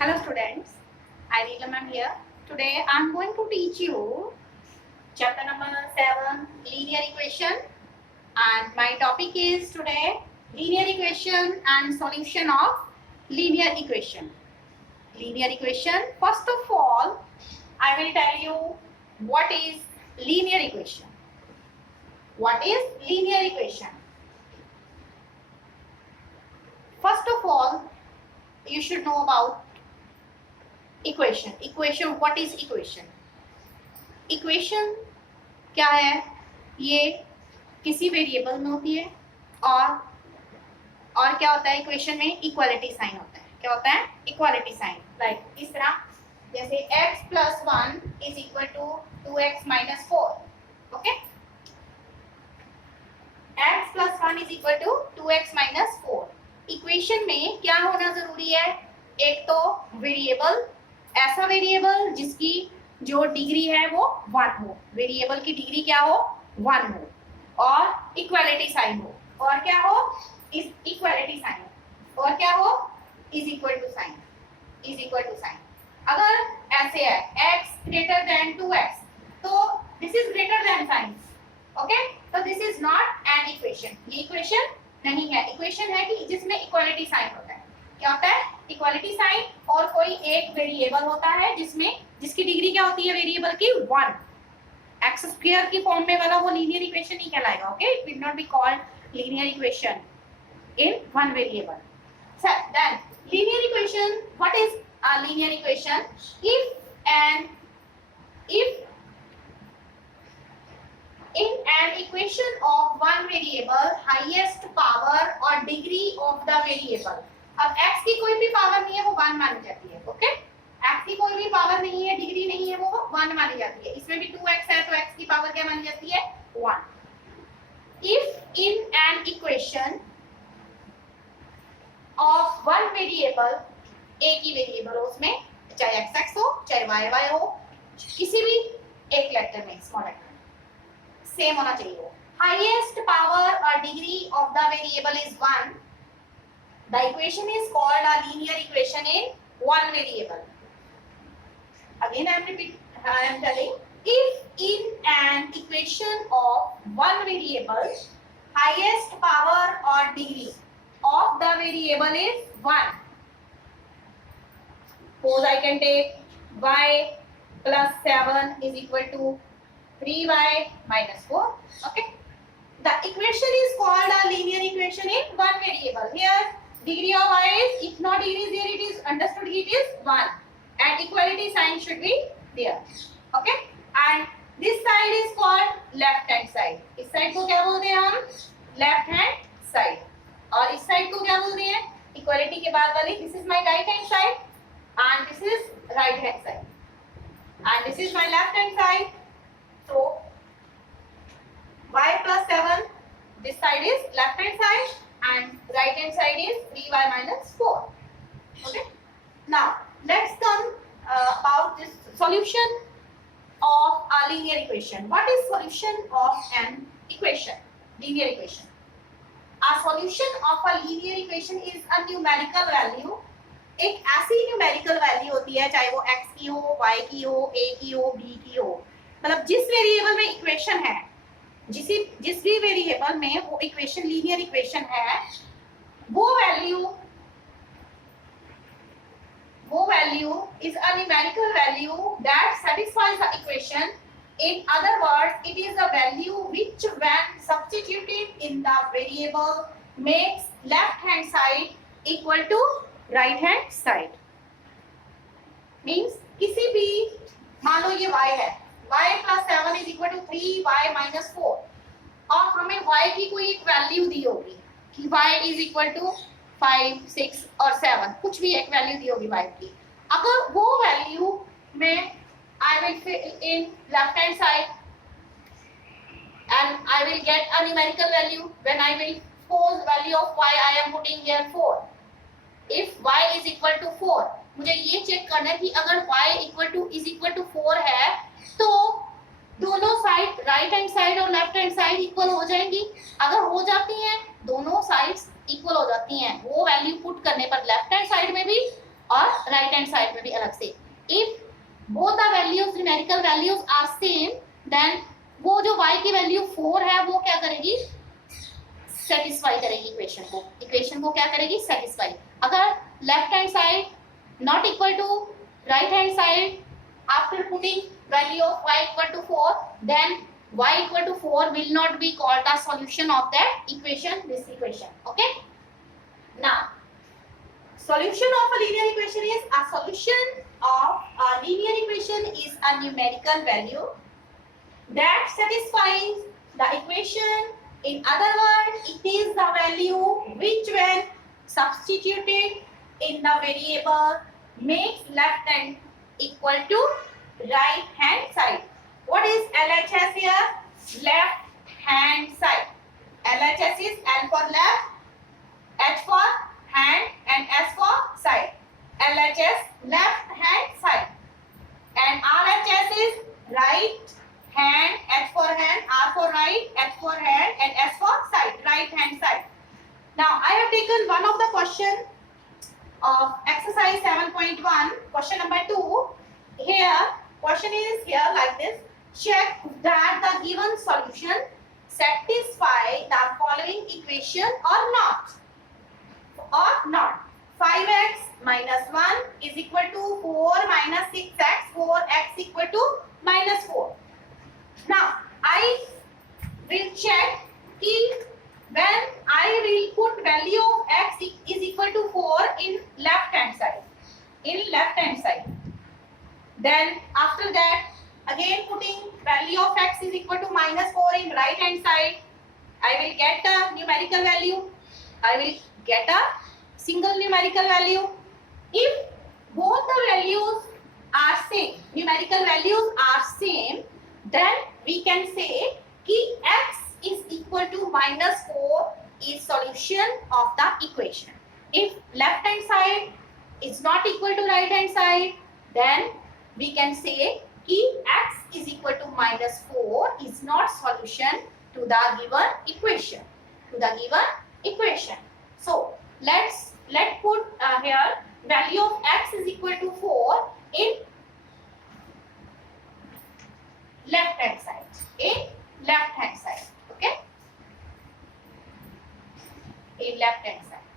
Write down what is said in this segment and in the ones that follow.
Hello students, I Neela ma'am here. Today I am going to teach you chapter number 7 linear equation, and my topic is today linear equation and solution of linear equation. Linear equation, first of all I will tell you what is linear equation. What is linear equation? First of all you should know about equation. Equation, what is equation? Equation क्या है? ये किसी variable में होती है और क्या होता है इक्वेशन में? इक्वालिटी साइन होता है. क्या होता है? Equality sign. लाइक इस तरह, जैसे x plus 1 is equal to 2x minus 4. Okay, x plus 1 is equal to 2x minus 4. Equation में क्या होना जरूरी है? एक तो वेरिएबल, ऐसा वेरिएबल जिसकी जो डिग्री है वो 1 हो, वेरिएबल की डिग्री क्या हो? 1 हो, और इक्वालिटी साइन हो. और क्या हो? Is equality sign. और क्या हो? Is equal to sign. Is equal to sign. अगर ऐसे है x ग्रेटर देन 2x, तो this is greater than sign. Okay, तो this is not an equation. ये इक्वेशन नहीं है. इक्वेशन है कि जिसमें इक्वालिटी साइन होता है. क्या होता है? Equality sign. और कोई एक वेरिएबल होता है जिसकी डिग्री क्या होती है वेरिएबल की? 1. एक्स स्क्वायर की फॉर्म में वाला वो लीनियर इक्वेशन नहीं कहलाएगा. Okay, it will not be called linear equation in one variable. Then linear equation, what is a linear equation? if in an equation of one variable highest power or degree of the variable. अब x की कोई भी power नहीं है, वो 1 मानी जाती है. ओके, x की कोई भी पावर नहीं है, डिग्री नहीं है, वो 1 मानी जाती है. इसमें भी 2x है, तो x की पावर क्या मानी जाती है? 1. If in an equation of one variable, एक ही वेरिएबल हो उसमें, चाहे x हो चाहे y हो, किसी भी एक लेटर में, स्मॉल लेटर सेम होना चाहिए वो. हाईएस्ट पावर और degree of the variable is 1. The equation is called a linear equation in one variable. Again, I am telling, if in an equation of one variable, highest power or degree of the variable is 1. Suppose I can take y plus 7 is equal to 3y minus 4. Okay, the equation is called a linear equation in one variable. Here degree of y is, if not degree is there, it is understood it is 1, and equality sign should be there. Okay, and this side is called left hand side. इस side को क्या बोलते हैं हम? Left hand side. और इस side को क्या बोलते हैं? इक्वालिटी के बाद वाली. This is my right hand side and this is right hand side, and this is my left hand side. So y plus 7, this side is left hand side and right hand side is 3y minus 4. Okay, now let's come about this solution of a linear equation. What is solution of an equation? Linear equation. A solution of a linear equation is a numerical value. एक ऐसी numerical value होती है, चाहे वो x की हो, y की हो, a की हो, b की हो, मतलब जिस वेरिएबल में इक्वेशन है, जिस भी वेरिएबल में वो इक्वेशन लीनियर इक्वेशन है, वो value is a numerical value that satisfies the equation. In other words, it is a value which when substituted in the variable makes left hand side equal to right hand side. Means किसी भी, मान लो ये y है, y plus 7 is equal to 3y minus 4, और हमें y की कोई एक वैल्यू दी होगी कि y is equal to 5, 6 और 7, कुछ भी एक वैल्यू दी होगी y की. अगर वो वैल्यू में I will fill in left hand side and I will get a numerical value. When I will suppose value of y I am putting here 4. If y is equal to 4, मुझे ये check करना है कि अगर y is equal to 4 है, तो दोनों side right hand side और लेफ्ट हैंड साइड इक्वल हो जाएंगी. अगर हो जाती हैं, दोनों साइड्स इक्वल हो जाती हैं, वो वैल्यू पुट करने पर लेफ्ट हैंड साइड में भी और राइट हैंड साइड में भी अलग से. If both the values numerical values are same then वो जो y की वैल्यू 4 है वो क्या करेगी, सेटिस्फाई करेगी इक्वेशन को क्या करेगी, सेटिस्फाई. अगर left hand side not equal to right hand side after putting value of y equal to 4 then y equal to 4 will not be called the solution of that equation, this equation. Okay, now solution of a linear equation is a solution of a linear equation is a numerical value that satisfies the equation. In other words, it is the value which when substituted in the variable makes left hand equal to right hand side. What is LHS here? Left hand side. LHS is L for left, H for hand and S for side. LHS left hand side. And RHS is right hand, H for hand, R for right, H for hand and S for side, right hand side. Now I have taken one of the question of exercise 7.1, question number 2. Here question is here like this. Check that the given solution satisfy the following equation or not. 5x minus 1 is equal to 4 minus 6x, 4x equal to minus 4. Now I will check when I will put value of x is equal to 4 in left hand side. Then after that again putting value of x is equal to minus 4 in right hand side, I will get a numerical value. I will get a single numerical value. If both the values are same, numerical values are same, then we can say कि x is equal to minus 4 is solution of the equation. If left hand side is not equal to right hand side, then we can say x is equal to minus 4 is not solution to the given equation. So let's put here value of x is equal to 4 in left hand side. Okay, in left hand side.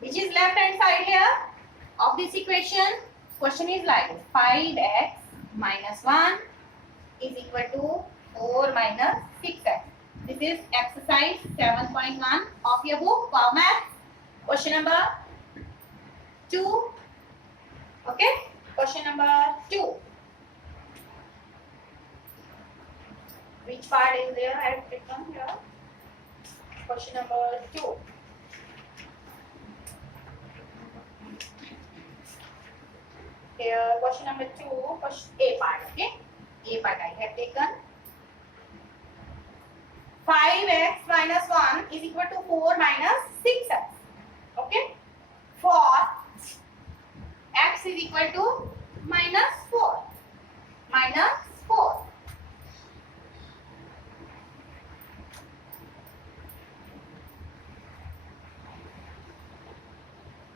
Which is left hand side here of this equation? Question is like 5x minus 1 is equal to 4 minus 6x. This is exercise 7.1 of your book, Power Math. Question number 2. Okay, question number 2. Which part is there? I have written here. Question number 2. Here, question number 2, question A part. Okay, A part I have taken. 5x minus 1 is equal to 4 minus 6x. Okay, for x is equal to minus 4.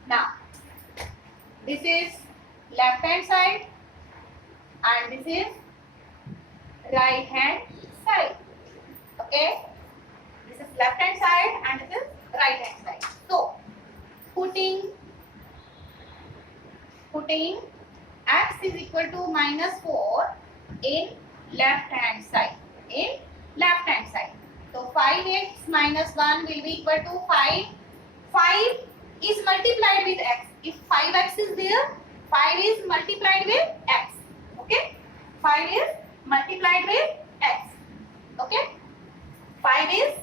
Now, this is left hand side and this is right hand side. Okay, this is left hand side and this is right hand side. So putting x is equal to minus 4 in left hand side. So 5x minus 1 will be equal to 5. 5 is multiplied with x. If 5x is there, 5 is multiplied with x. Okay, 5 is multiplied with x. Okay, 5 is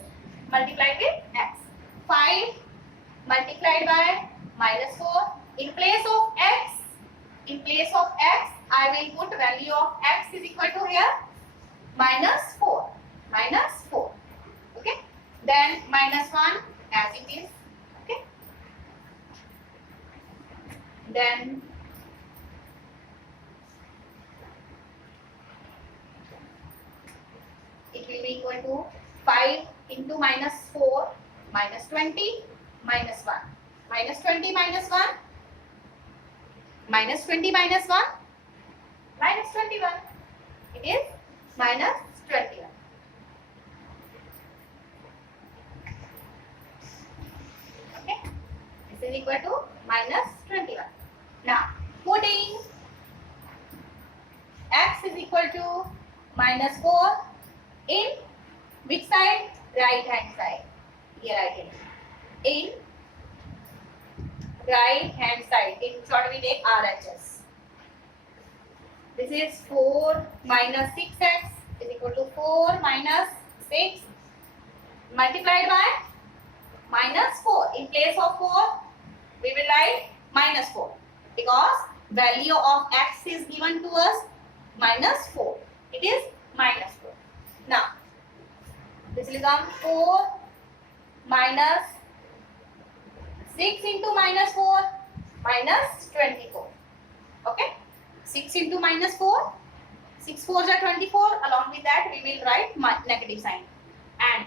multiplied with x. 5 multiplied by minus 4. In place of x, I will put value of x is equal to here minus 4. Okay, then minus 1 as it is. Okay, then it will be equal to 5 into minus 4 minus 20 minus 1. Minus 20 minus 1. Minus 20 minus 1. Minus 21. It is minus 21. Okay. This is equal to minus 21. Now, putting x is equal to minus 4 in which side? Right hand side. Here I can. In right hand side. In short we take RHS. This is 4 minus 6x is equal to 4 minus 6 multiplied by minus 4. In place of 4, we will write minus 4 because value of x is given to us minus 4. It is minus 4. Now, this will become 4 minus 6 into minus 4 minus 24. Okay? 6 into minus 4. 6 4s are 24. Along with that, we will write negative sign. And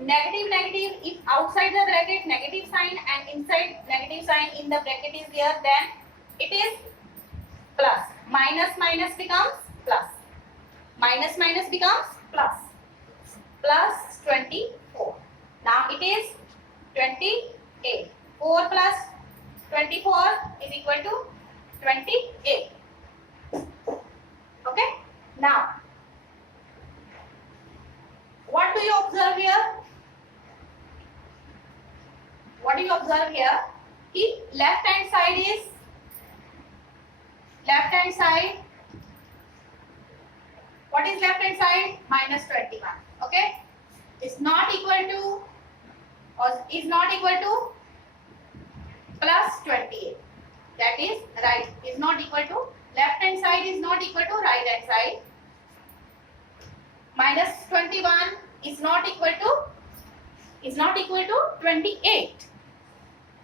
negative, negative, if outside the bracket negative sign and inside negative sign in the bracket is there, then it is plus. Minus minus becomes plus. Minus minus becomes plus. Plus 24. Now it is 28. 4 plus 24 is equal to 28. Okay. Now, what do you observe here? What do you observe here? The left hand side is what is left hand side? Minus 21. Okay. Is not equal to or is not equal to plus 28. That is right. Is not equal to left hand side is not equal to right hand side. Minus 21 is not equal to 28.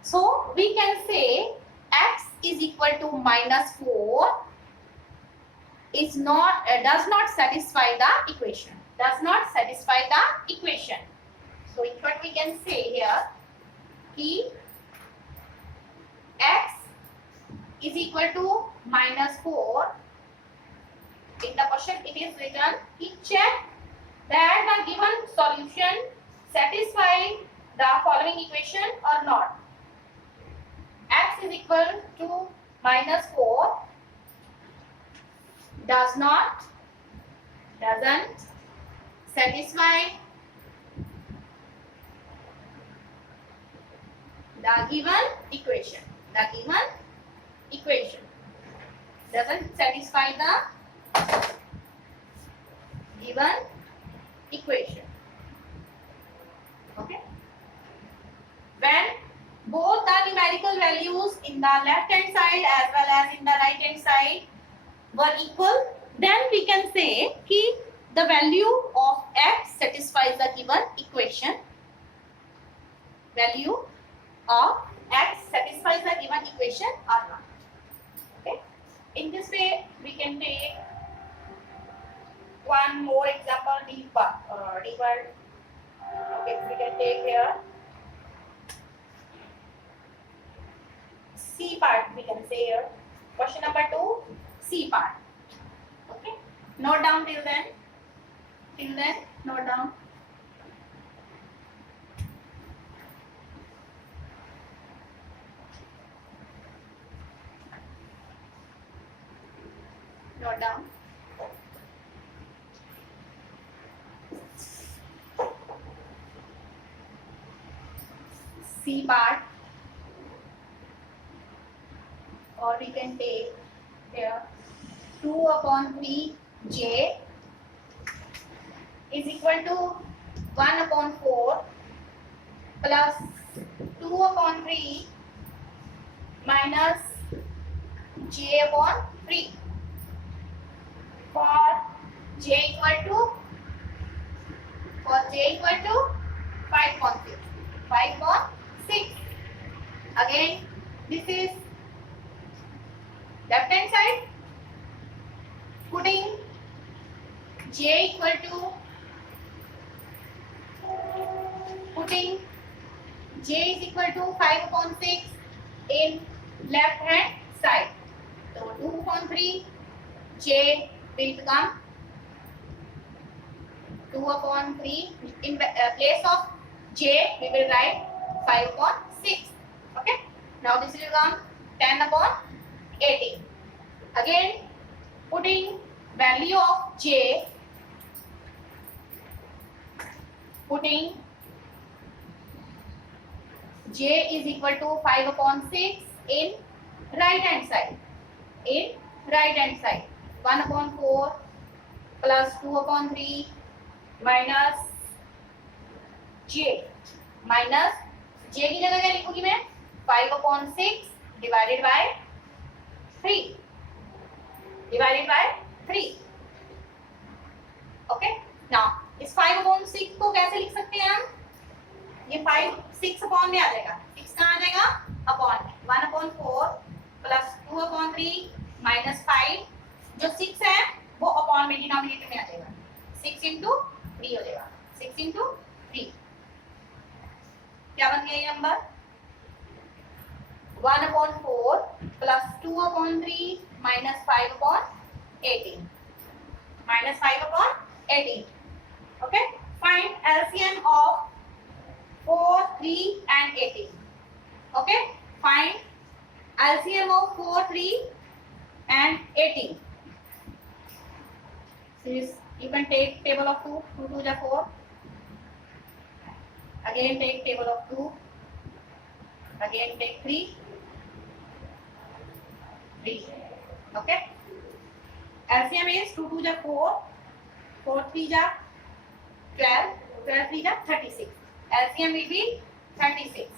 So we can say x is equal to minus 4 is not does not satisfy the equation. Does not satisfy the equation. So in short we can say here कि x is equal to minus 4. In the question it is written कि check that the given solution satisfy the following equation or not. X is equal to minus 4 doesn't satisfy the given equation. The given equation doesn't satisfy the given equation. Okay. When both the numerical values in the left hand side as well as in the right hand side were equal, then we can say कि the value of x satisfies the given equation. Value of x satisfies the given equation or not. Okay. In this way, we can take one more example. D part. Okay, we can take here C part. We can say here question number 2, C part. Okay. Note down till then. Till then, note down. Note down. C part, or we can take here 2 upon 3 j is equal to 1 upon 4 plus 2 upon 3 minus j upon 3 for j equal to 5.6. 5.6. Again, this is left hand side. Putting j equal to j is equal to 5 upon 6 in left hand side. So 2 upon 3, j will become 2 upon 3. In place of j, we will write 5 upon 6. Okay. Now this will become 10 upon 18. Again, putting value of j, putting j is equal to 5 upon 6 in right hand side. In right hand side, 1 upon 4 plus 2 upon 3 minus j. Minus j की जगह क्या लिखूंगी मैं? 5 upon 6 divided by 3. Divided by 3. Okay. Now इस 5 upon 6 को कैसे लिख सकते हैं हम? ये 5 6 अपॉन में आ जाएगा. 6 कहाँ आ जाएगा? अपॉन में. 1 upon 4 plus 2 upon 3 minus 5. जो 6 है वो अपॉन में डिनोमिनेटर में आ जाएगा. 6 into 3 हो जाएगा. 6 into 3. क्या बन गया ये number? 1 upon 4 plus 2 upon 3 minus 5 upon 18. Minus 5 upon 18. Okay. Find LCM of 4, 3 and 18. Okay. Find LCM of 4, 3 and 18. So you can take table of 2. 2 2 is 4. Again take table of 2. Again take 3. 3. Okay. LCM is 2 2 is 4. 4 3 is 12. 12 3 is 36. LCM will be 36.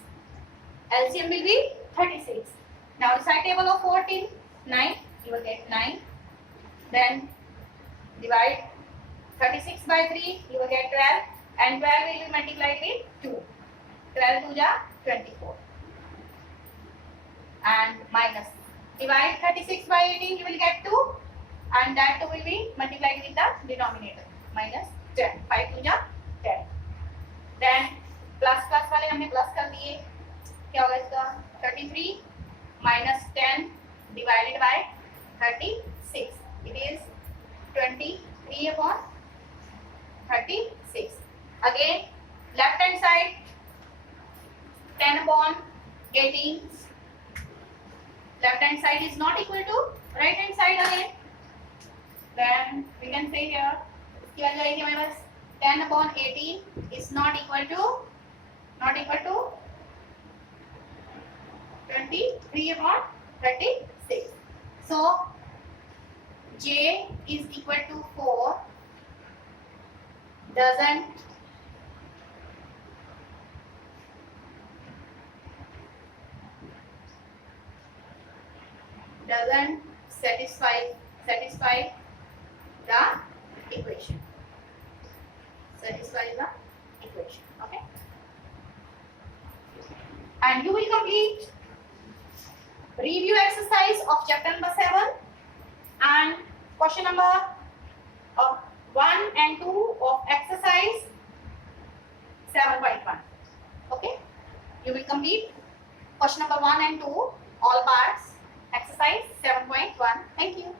LCM will be 36. Now recite table of 14. 9. You will get 9. Then divide 36 by 3. You will get 12. And 12 will be multiplied with 2. 12 2 is 24. And minus. Divide 36 by 18. You will get 2. And that 2 will be multiplied with the denominator. Minus 10. 5 2 is 10. Then plus plus वाले हमने plus कर दिए. क्या होगा इसका? 33 minus 10 divided by 36. It is 23 upon 36. Again, left hand side 10 upon 18. Left hand side is not equal to right hand side again. Then we can say here, इसकी वजह है कि हमारे पास 10 upon 18 is not equal to 23 upon 36. So j is equal to 4. Doesn't satisfy the equation. Satisfy the equation. Okay. And you will complete review exercise of chapter number 7 and question number of 1 and 2 of exercise 7.1. Okay. You will complete question number 1 and 2 all parts exercise 7.1. Thank you.